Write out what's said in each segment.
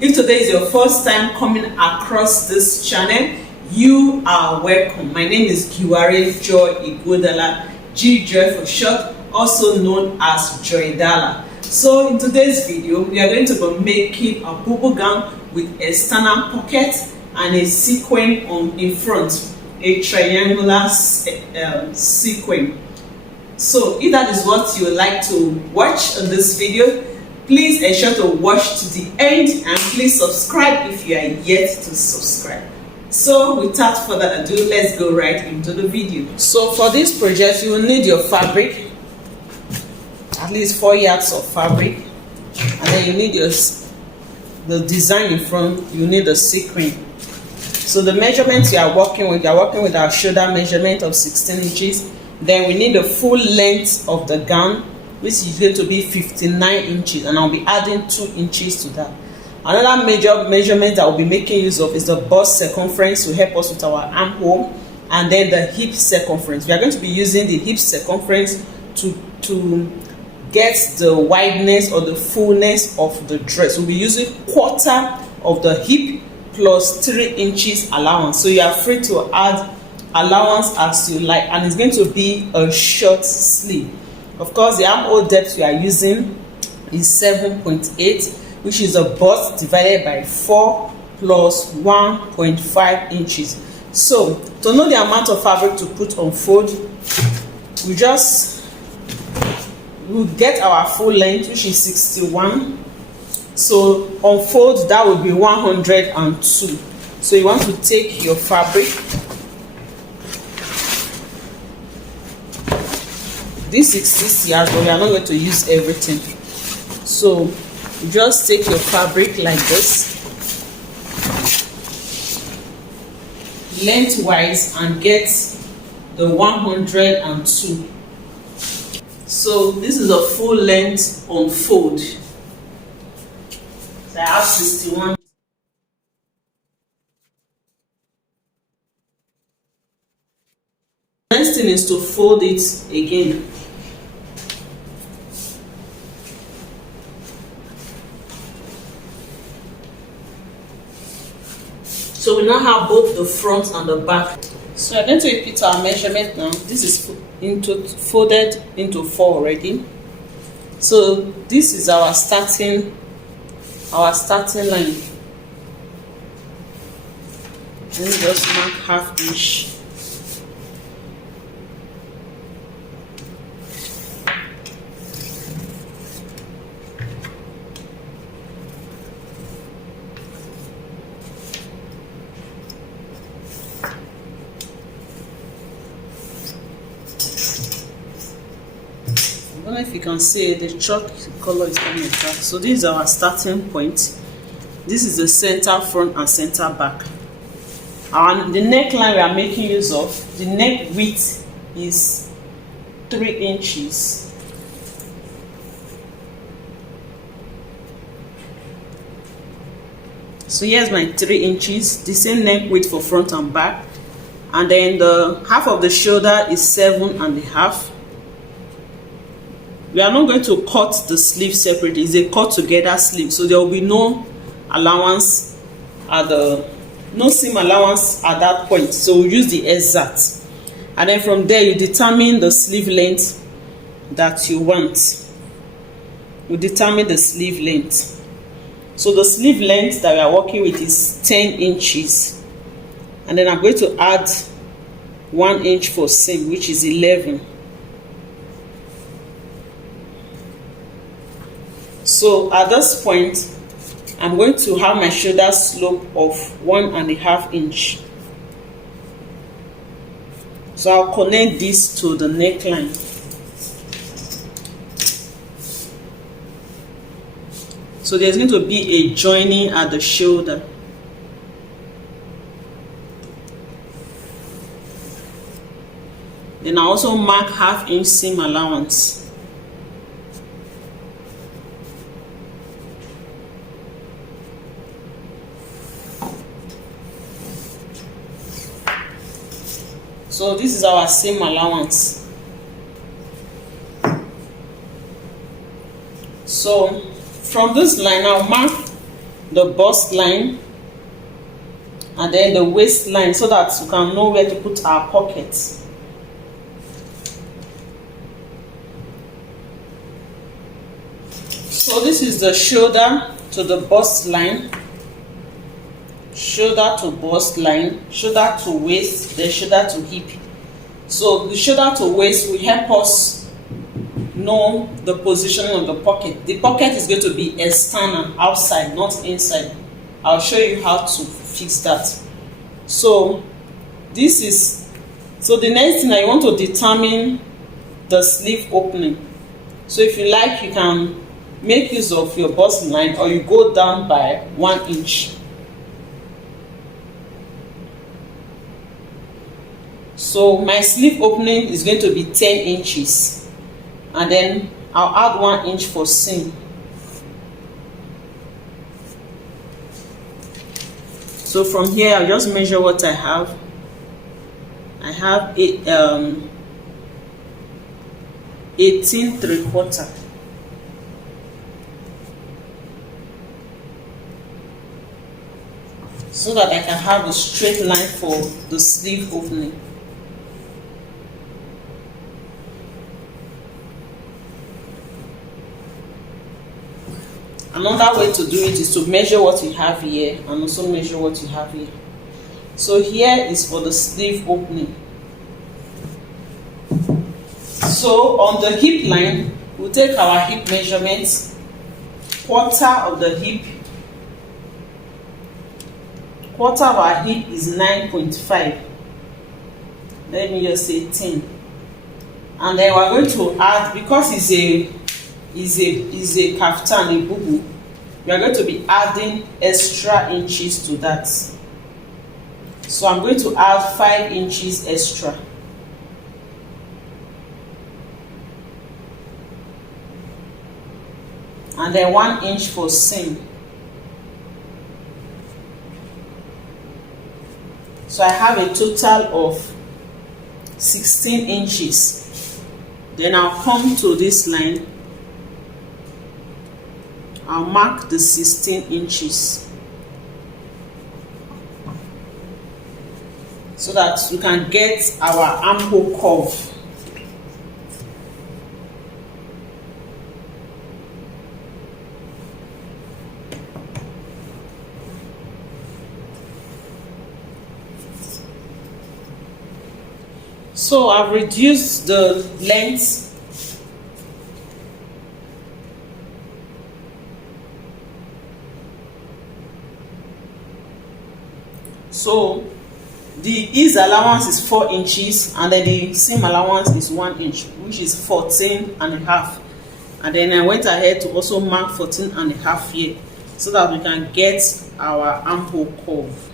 If today is your first time coming across this channel, you are welcome. My name is Giware Joy Ighodala, G Joy for short, also known as Joy Dala. So in today's video, we are going to be making a boubou gown with external pocket and a sequin in front, a triangular sequin. So if that is what you would like to watch in this video, please ensure to watch to the end and please subscribe if you are yet to subscribe. So without further ado, let's go right into the video. So for this project, you will need your fabric, at least 4 yards of fabric, and then you need the design in front. You need a sequin. So the measurements you are working with our shoulder measurement of 16 inches. Then we need the full length of the gown, which is going to be 59 inches, and I'll be adding 2 inches to that. Another major measurement that we'll be making use of is the bust circumference to help us with our armhole, and then the hip circumference. We are going to be using the hip circumference to get the wideness or the fullness of the dress. We'll be using quarter of the hip plus 3 inches allowance. So you are free to add allowance as you like, and it's going to be a short sleeve. Of course, the armhole depth we are using is 7.8, which is a bust divided by 4 plus 1.5 inches. So to know the amount of fabric to put on fold, we'll get our full length, which is 61. So on fold, that would be 102. So you want to take your fabric. This is 6 yards, but we are not going to use everything. So you just take your fabric like this, lengthwise, and get the 102. So this is a full length on fold. So I have 61. Next thing is to fold it again. So we now have both the front and the back. So we're going to repeat our measurement now. This is folded into 4 already. So this is our starting line. Let me just mark ½ inch. I don't know if you can see the chalk color is coming back. So this is our starting point. This is the center front and center back. And the neckline we are making use of, the neck width is 3 inches. So here's my 3 inches, the same neck width for front and back. And then the half of the shoulder is 7.5. We are not going to cut the sleeve separately. It's a cut together sleeve, so there will be no allowance no seam allowance at that point. So we'll use the exact, and then from there you determine the sleeve length that you want. We determine the sleeve length. So the sleeve length that we are working with is 10 inches, and then I'm going to add 1 inch for seam, which is 11. So at this point, I'm going to have my shoulder slope of 1.5 inch. So I'll connect this to the neckline. So there's going to be a joining at the shoulder. Then I also mark ½ inch seam allowance. So this is our seam allowance. So from this line, I'll mark the bust line, and then the waistline, so that you can know where to put our pockets. So this is the shoulder to the bust line, shoulder to bust line, shoulder to waist, then shoulder to hip. So the shoulder to waist will help us know the positioning of the pocket. The pocket is going to be external, outside, not inside. I'll show you how to fix that. So this is, so the next thing, I want to determine the sleeve opening. So if you like, you can make use of your bust line, or you go down by 1 inch. So my sleeve opening is going to be 10 inches, and then I'll add 1 inch for seam. So from here, I'll just measure what I have. I have 18 3/4. So that I can have a straight line for the sleeve opening. Another way to do it is to measure what you have here and also measure what you have here. So here is for the sleeve opening. So on the hip line, we'll take our hip measurements, quarter of the hip. Quarter of our hip is 9.5. Let me just say 10. And then we're going to add, because it's a kaftan, a boubou, we are going to be adding extra inches to that. So I'm going to add 5 inches extra. And then 1 inch for seam. So I have a total of 16 inches. Then I'll come to this line. I'll mark the 16 inches so that we can get our armhole curve. So I've reduced the length . So the ease allowance is 4 inches, and then the seam allowance is 1 inch, which is 14.5. And then I went ahead to also mark 14.5 here, so that we can get our armhole curve.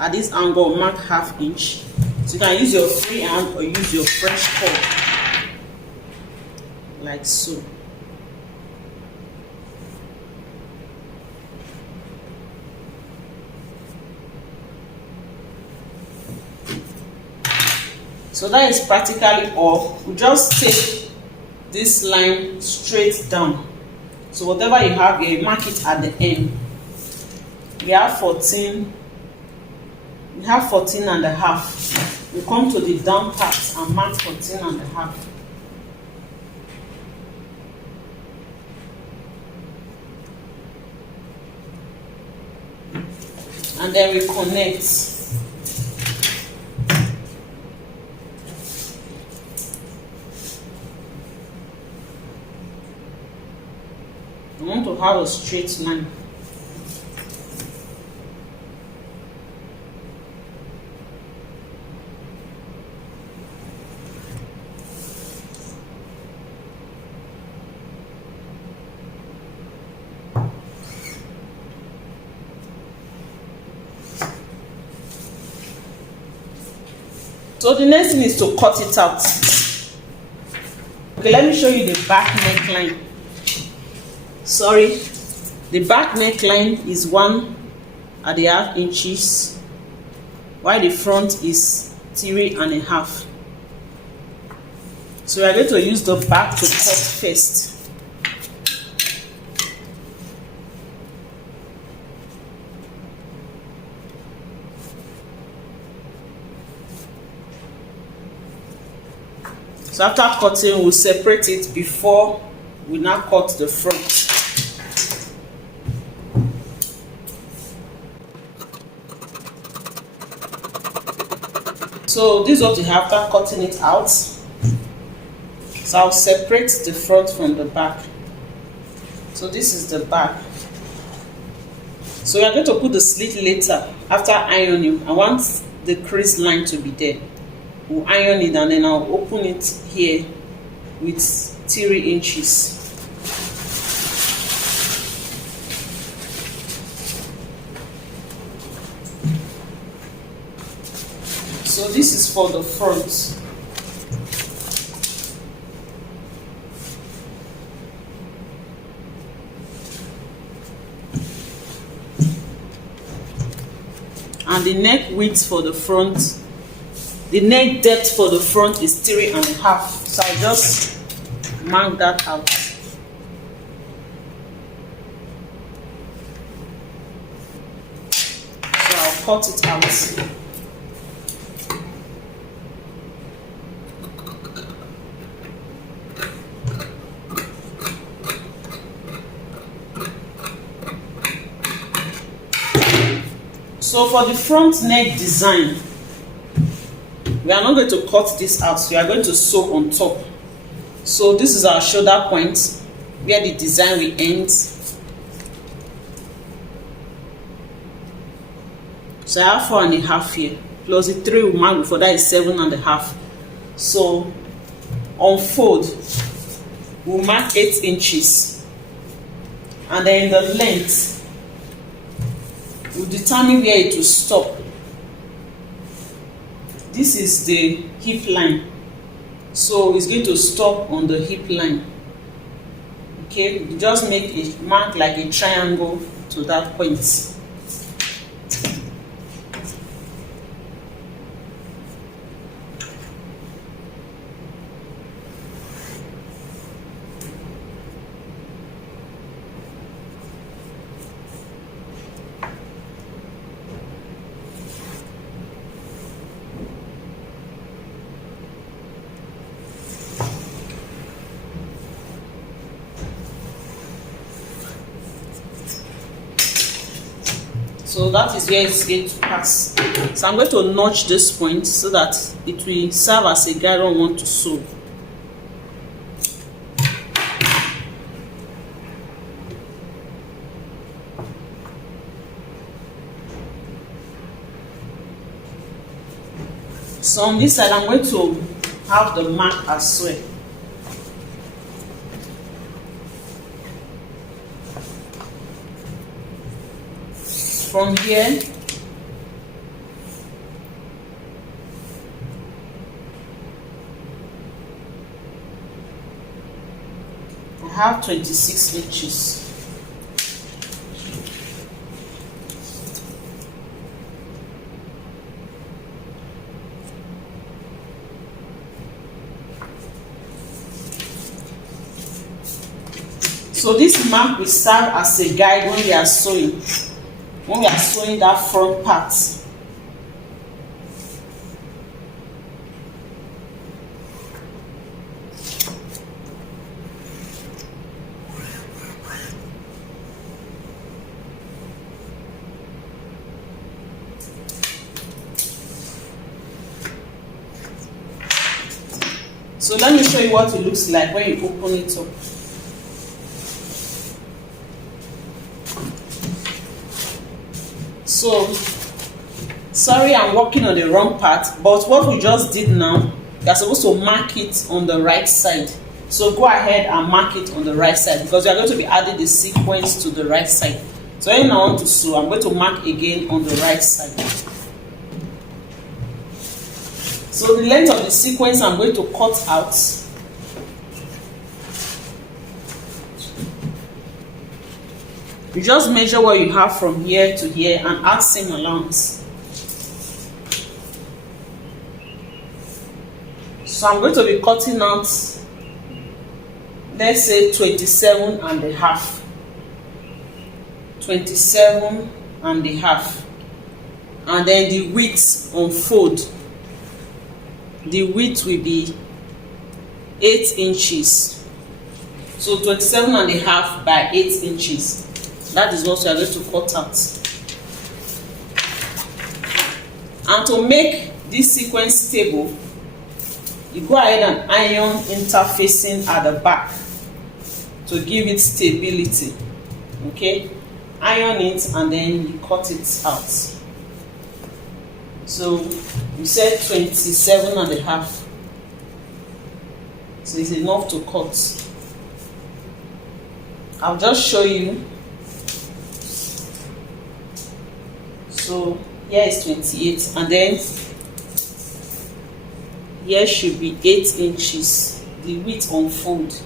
At this angle, mark 1/2 inch. So you can use your free hand or use your French curve, like so. So that is practically all. We just take this line straight down. So whatever you have here, mark it at the end. We have 14. We have 14.5. We come to the down part and mark 14.5. And then we connect. We want to have a straight line. So the next thing is to cut it out. Okay, let me show you the back neckline. Sorry, the back neckline is 1.5 inches, while the front is 3.5. So we are going to use the back to cut first. So after cutting, we'll separate it before we now cut the front. So this is what you have after cutting it out. So I'll separate the front from the back. So this is the back. So we are going to put the slit later after ironing. I want the crease line to be there. We'll iron it and then I'll open it here with 3 inches. So this is for the front. And the neck width for the front, the neck depth for the front is 3.5. So I'll just mark that out. So I'll cut it out. So for the front neck design, we are not going to cut this out, so we are going to sew on top. So this is our shoulder point where the design will end. So I have 4.5 here, plus the 3 we mark before, that is 7.5. So on fold, we'll mark 8 inches, and then the length, we'll determine where it will stop. This is the hip line, so it's going to stop on the hip line. Okay, you just make a mark like a triangle to that point. So that is where it's going to pass. So I'm going to notch this point so that it will serve as a guide on what to sew. So on this side, I'm going to have the mark as well. From here, I have 26 inches. So this mark will serve as a guide when we are sewing. When we are sewing that front part. So let me show you what it looks like when you open it up. So, sorry I'm working on the wrong part, but what we just did now, you are supposed to mark it on the right side. So go ahead and mark it on the right side, because we are going to be adding the sequence to the right side. So when I want to sew, I'm going to mark again on the right side. So the length of the sequence I'm going to cut out. You just measure what you have from here to here and add seam allowance. So I'm going to be cutting out, let's say 27.5. 27.5. And then the width on fold, the width will be 8 inches. So 27.5 by 8 inches. That is what we are going to cut out. And to make this sequence stable, you go ahead and iron interfacing at the back to give it stability. Okay, iron it and then you cut it out. So we said 27.5, so it's enough to cut. I'll just show you. So here is 28, and then here should be 8 inches, the width unfold.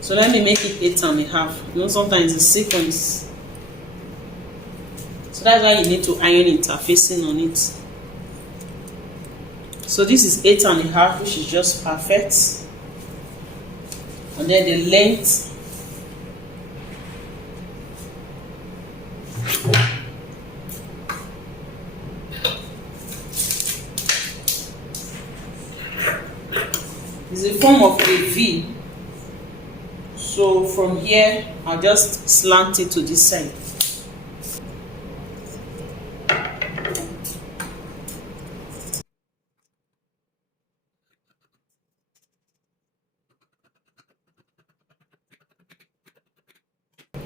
So let me make it 8.5. You know, sometimes the sequence. So that's why you need to iron interfacing on it. So this is 8.5, which is just perfect. And then the length is in form of a V. So from here, I'll just slant it to this side.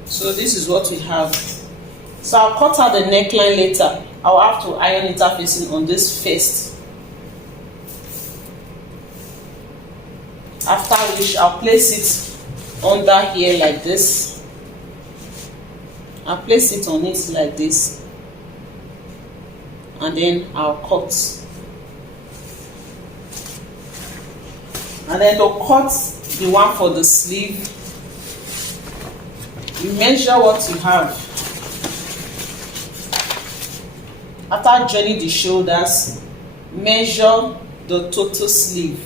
So this is what we have. So I'll cut out the neckline later. I'll have to iron interfacing on this first. After which I'll place it under here like this. I'll place it on it like this, and then I'll cut. And then to cut the one for the sleeve, you measure what you have. After joining the shoulders, measure the total sleeve.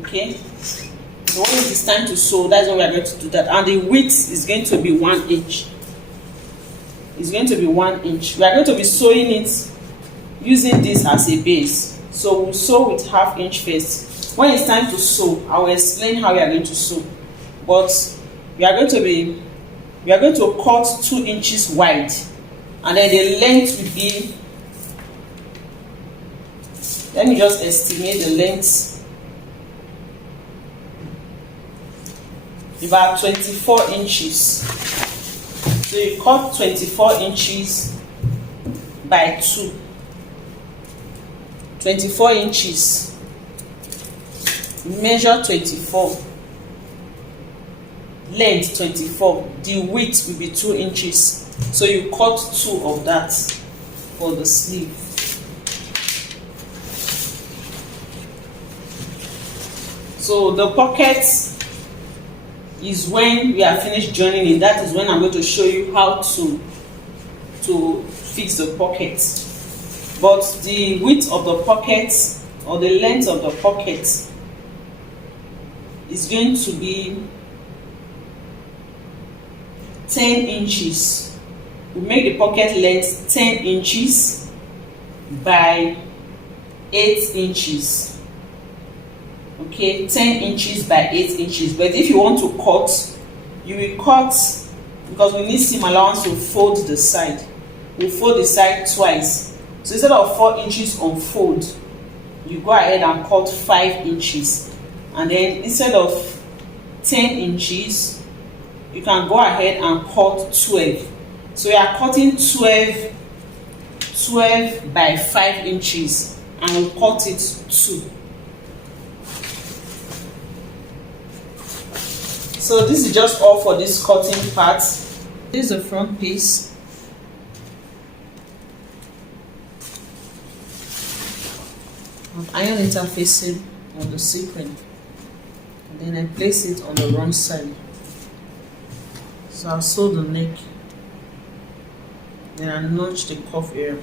Okay, so when it is time to sew, that's when we are going to do that. And the width is going to be 1 inch. It's going to be 1 inch. We are going to be sewing it using this as a base. So we'll sew with 1/2 inch first. When it's time to sew, I will explain how we are going to sew. But we are going to cut 2 inches wide, and then the length will be, let me just estimate the length, about 24 inches. So you cut 24 inches by 2. 24 inches. Measure 24. Length 24. The width will be 2 inches. So you cut 2 of that for the sleeve. So the pocket is when we are finished joining it. That is when I'm going to show you how to fix the pocket. But the width of the pocket, or the length of the pocket, is going to be 10 inches. We make the pocket length 10 inches by 8 inches. Okay, 10 inches by 8 inches. But if you want to cut, you will cut, because we need seam allowance to fold the side. We fold the side twice. So instead of 4 inches on fold, you go ahead and cut 5 inches. And then instead of 10 inches, you can go ahead and cut 12. So you are cutting 12 by 5 inches, and we'll cut it 2. So this is just all for this cutting part. This is the front piece. I've iron interfacing on the sequin, and then I place it on the wrong side. So I'll sew the neck, then I notch the cuff area.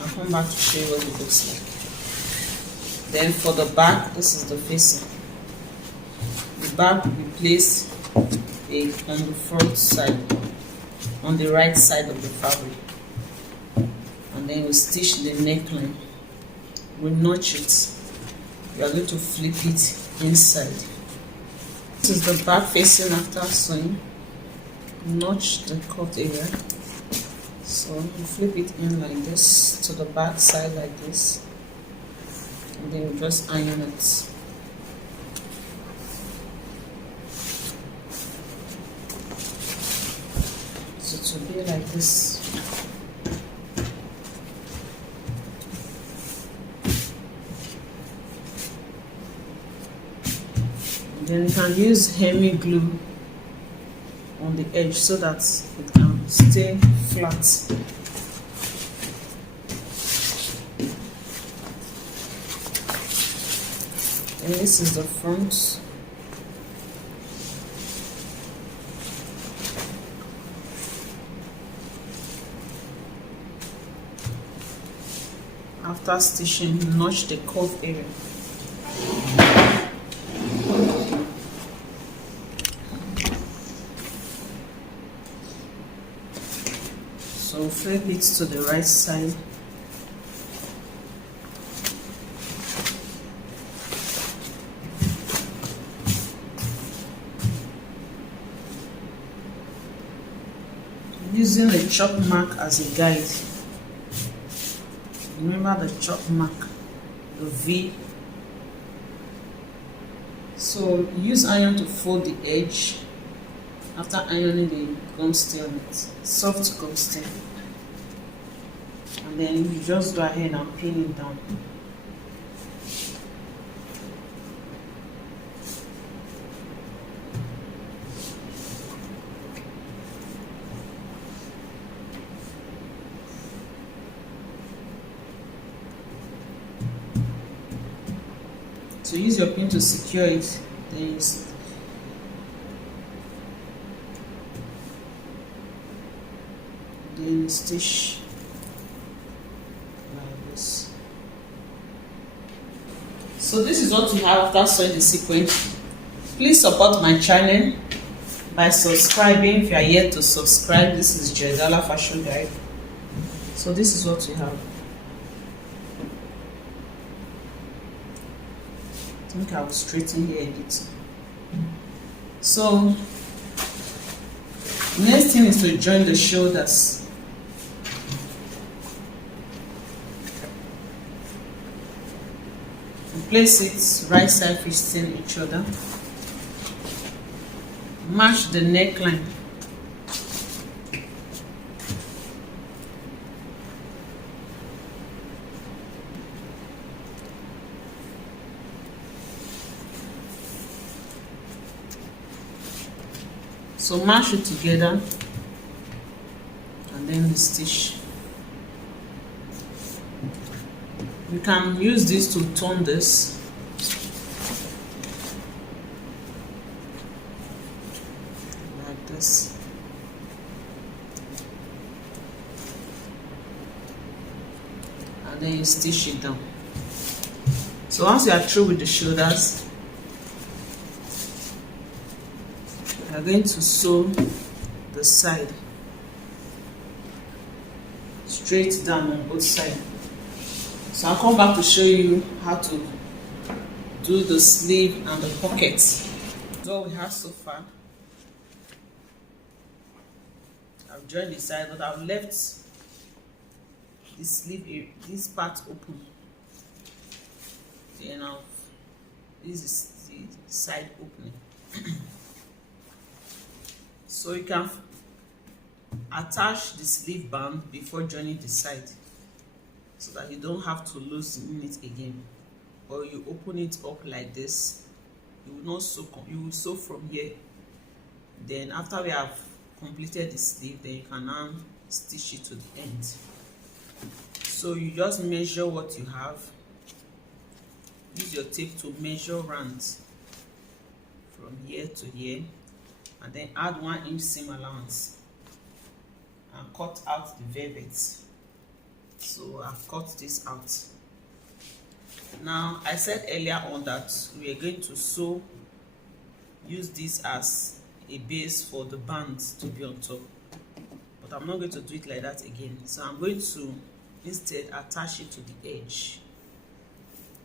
I'll come back to show you what it looks like. Then for the back, this is the facing. The back will be placed on the front side, on the right side of the fabric, and then we stitch the neckline. We notch it. We are going to flip it inside. This is the back facing after sewing. Notch the cut area. So you flip it in like this to the back side like this, and then you just iron it. So it will be like this. Then you can use hemi glue on the edge so that it can stay flat. And this is the front. After stitching, notch the curve area. So flip it to the right side. Using the chalk mark as a guide. Remember the chalk mark, the V. So use iron to fold the edge. After ironing, the gum stay on it, soft gum stay, and then you just go ahead and pin it down. So use your pin to secure it. Then stitch like this. So this is what we have after sewing the sequence. Please support my channel by subscribing. If you are yet to subscribe, this is Joydala Fashion Guide. So this is what we have. I think I will straighten here a bit. So next thing is to join the shoulders. Place it right side facing each other. Match the neckline. So mash it together and then stitch. You can use this to turn this. Like this. And then you stitch it down. So once you are through with the shoulders, you are going to sew the side straight down on both sides. So I'll come back to show you how to do the sleeve and the pockets. That's what we have so far. I've joined the side, but I've left the sleeve area, this part open. Then this is the side opening. So you can attach the sleeve band before joining the side, so that you don't have to loosen it again. Or you open it up like this, you will not sew, you will sew from here. Then after we have completed the sleeve, then you can now stitch it to the end. So you just measure what you have. Use your tape to measure round from here to here, and then add 1 inch seam allowance and cut out the velvet. So I've cut this out. Now I said earlier on that we are going to sew, use this as a base for the band to be on top, but I'm not going to do it like that again. So I'm going to instead attach it to the edge.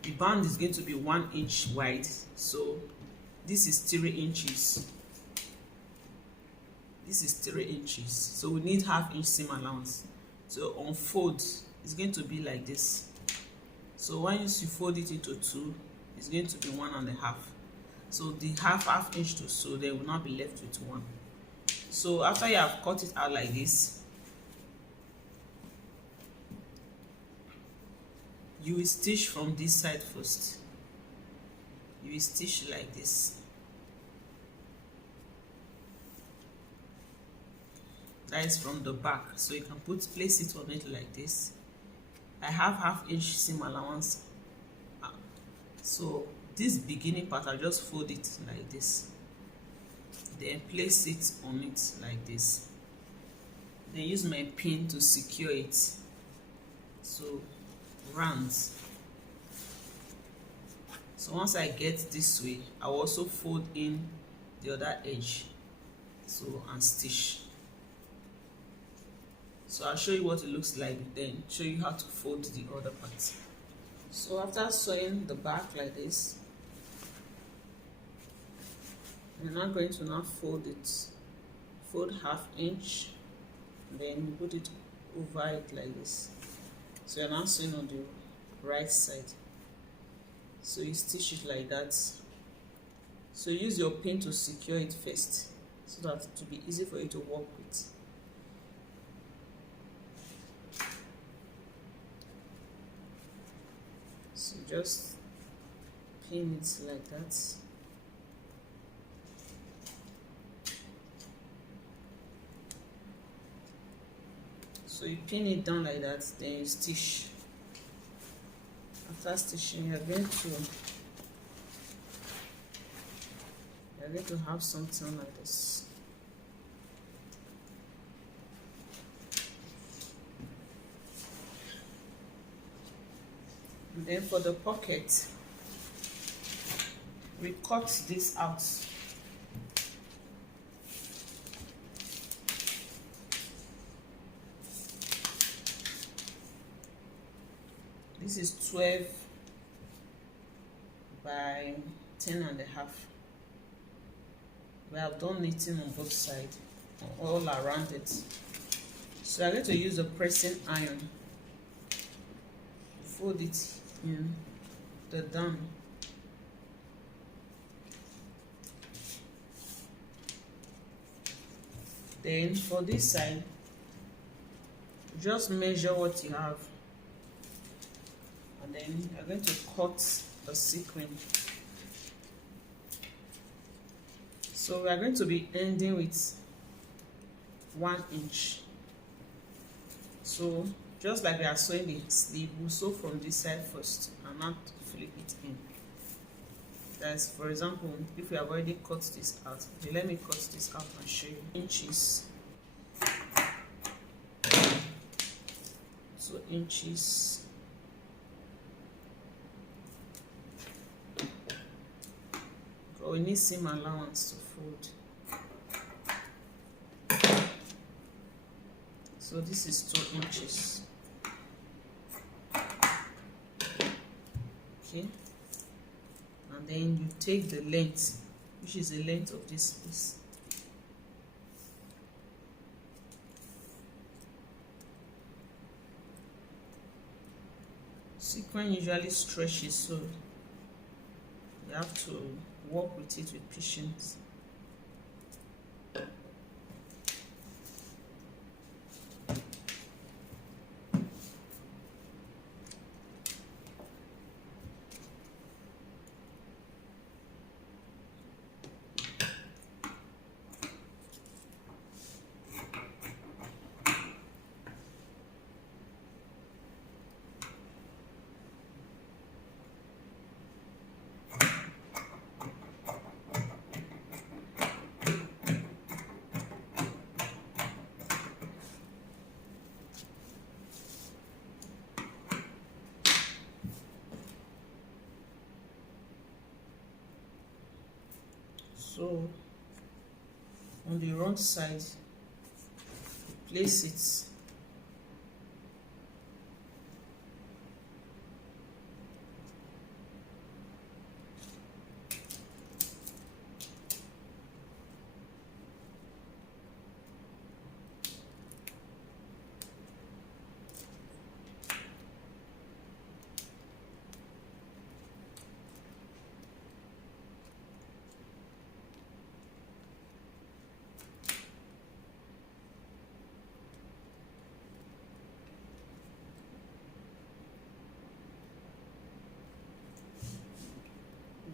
The band is going to be 1 inch wide, so this is 3 inches. This is 3 inches, so we need ½ inch seam allowance. So on fold, it's going to be like this. So once you fold it into 2, it's going to be 1.5. So the half inch to sew, they will not be left with 1. So after you have cut it out like this, you will stitch from this side first. You will stitch like this. That is from the back, so you can place it on it like this. I have ½ inch seam allowance, so this beginning part I'll just fold it like this, then place it on it like this, then use my pin to secure it. So round. So once I get this way, I will also fold in the other edge, so and stitch. So I'll show you what it looks like, then show you how to fold the other part. So after sewing the back like this, we're now going to now fold it, fold ½ inch, then you put it over it like this. So you're now sewing on the right side, so you stitch it like that. So use your pin to secure it first, so that it will be easy for you to work with. So just pin it like that. So you pin it down like that, then you stitch. After stitching, you're going to have something like this. And then for the pocket, we cut this out. This is 12 by 10.5. We have done knitting on both sides, all around it. So I'm going to use a pressing iron, fold it in the down. Then for this side, just measure what you have, and then you're going to cut a sequin. So we are going to be ending with 1 inch. So just like we are sewing the sleeve, we'll sew from this side first and not flip it in. That's, for example, if we have already cut this out. Okay, let me cut this out and show you. Inches. 2 inches. But we need seam allowance to fold. So this is 2 inches. Okay. And then you take the length, which is the length of this piece. Sequin usually stretches, so you have to work with it with patience. So On the wrong side, place it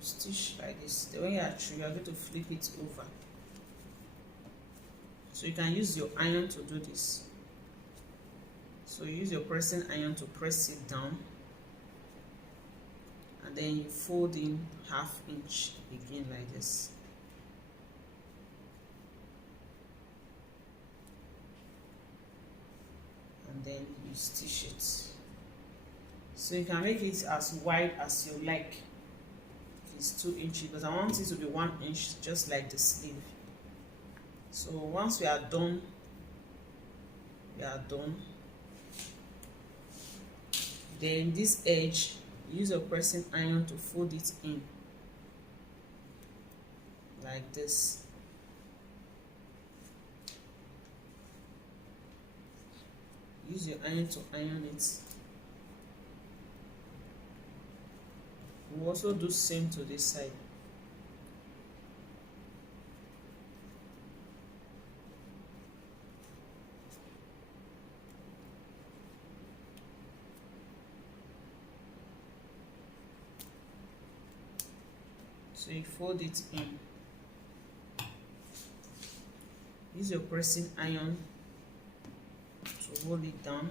stitch like this. Then when you are through, you are going to flip it over. So you can use your iron to do this. So you use your pressing iron to press it down, and then you fold in 1/2 inch again like this. And then you stitch it. So you can make it as wide as you like. It's 2 inches, because I want it to be 1 inch, just like the sleeve. So once we are done, then this edge, use your pressing iron to fold it in like this. Use your iron to iron it. We'll also do same to this side. So you fold it in. Use your pressing iron to hold it down.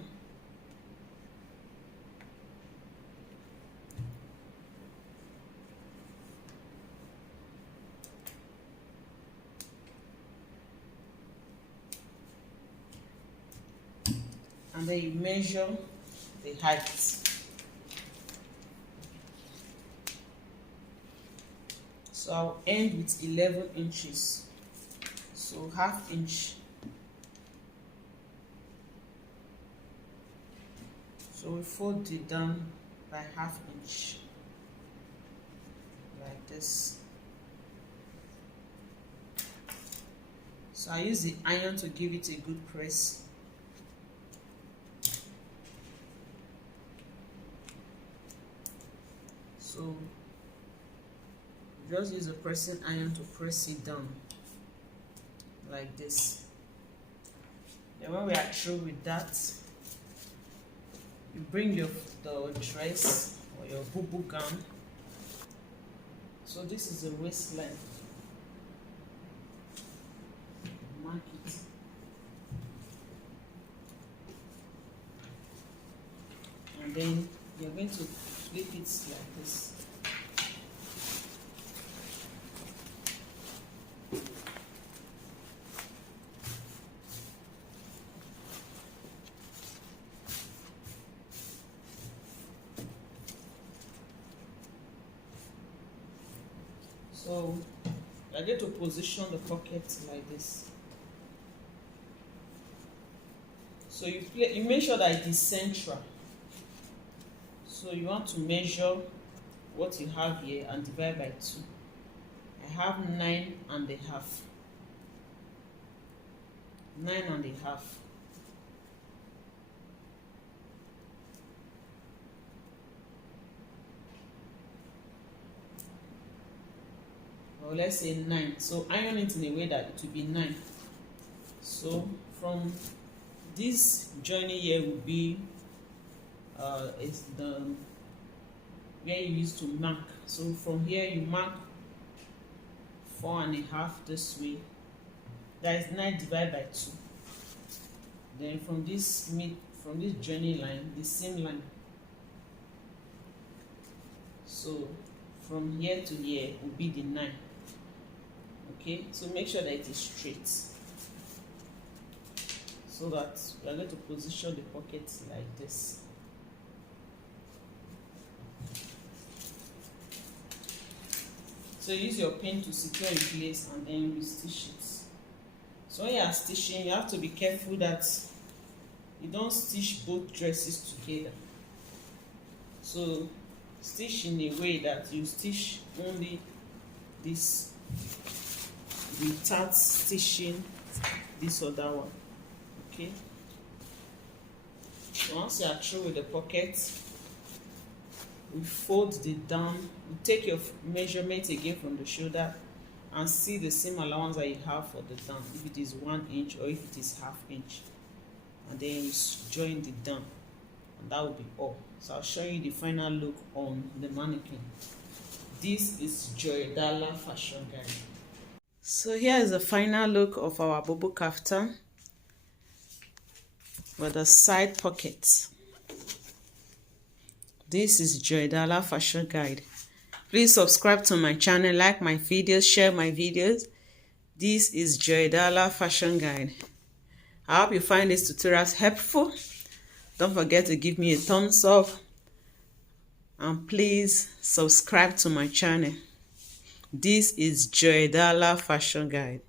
And then you measure the height. So I'll end with 11 inches. So 1/2 inch. So we fold it down by 1/2 inch like this. So I use the iron to give it a good press. So just use a pressing iron to press it down like this. Then when we are through with that, you bring the dress or your boubou gown. So this is the waistline. Mark it. And then you're going to flip it like this. So I get to position the pocket like this. So you make sure that it is central. So you want to measure what you have here and divide by 2. I have 9.5. 9.5. Or let's say 9. So iron it in a way that it will be 9. So from this joining here will be it's the where you used to mark. So from here you mark 4.5 this way. That is 9 divided by 2. Then from this joining line, the same line. So from here to here will be the 9. Okay, so make sure that it is straight, so that we are going to position the pocket like this. So use your pin to secure in place and then you stitch it. So when you are stitching, you have to be careful that you don't stitch both dresses together. So stitch in a way that you stitch only this without stitching this other one. Okay, so once you are through with the pocket, we fold the down, you take your measurement again from the shoulder and see the seam allowance that you have for the down, if it is 1 inch or if it is 1/2 inch, and then you join the down, and that will be all. So I'll show you the final look on the mannequin. This is Joydala fashion guide. So here is the final look of our boubou kaftan with the side pockets. This is Joydala fashion guide. Please subscribe to my channel, like my videos, share my videos. This is Joydala fashion guide. I hope you find these tutorials helpful. Don't forget to give me a thumbs up and please subscribe to my channel. This is Joydala fashion guide.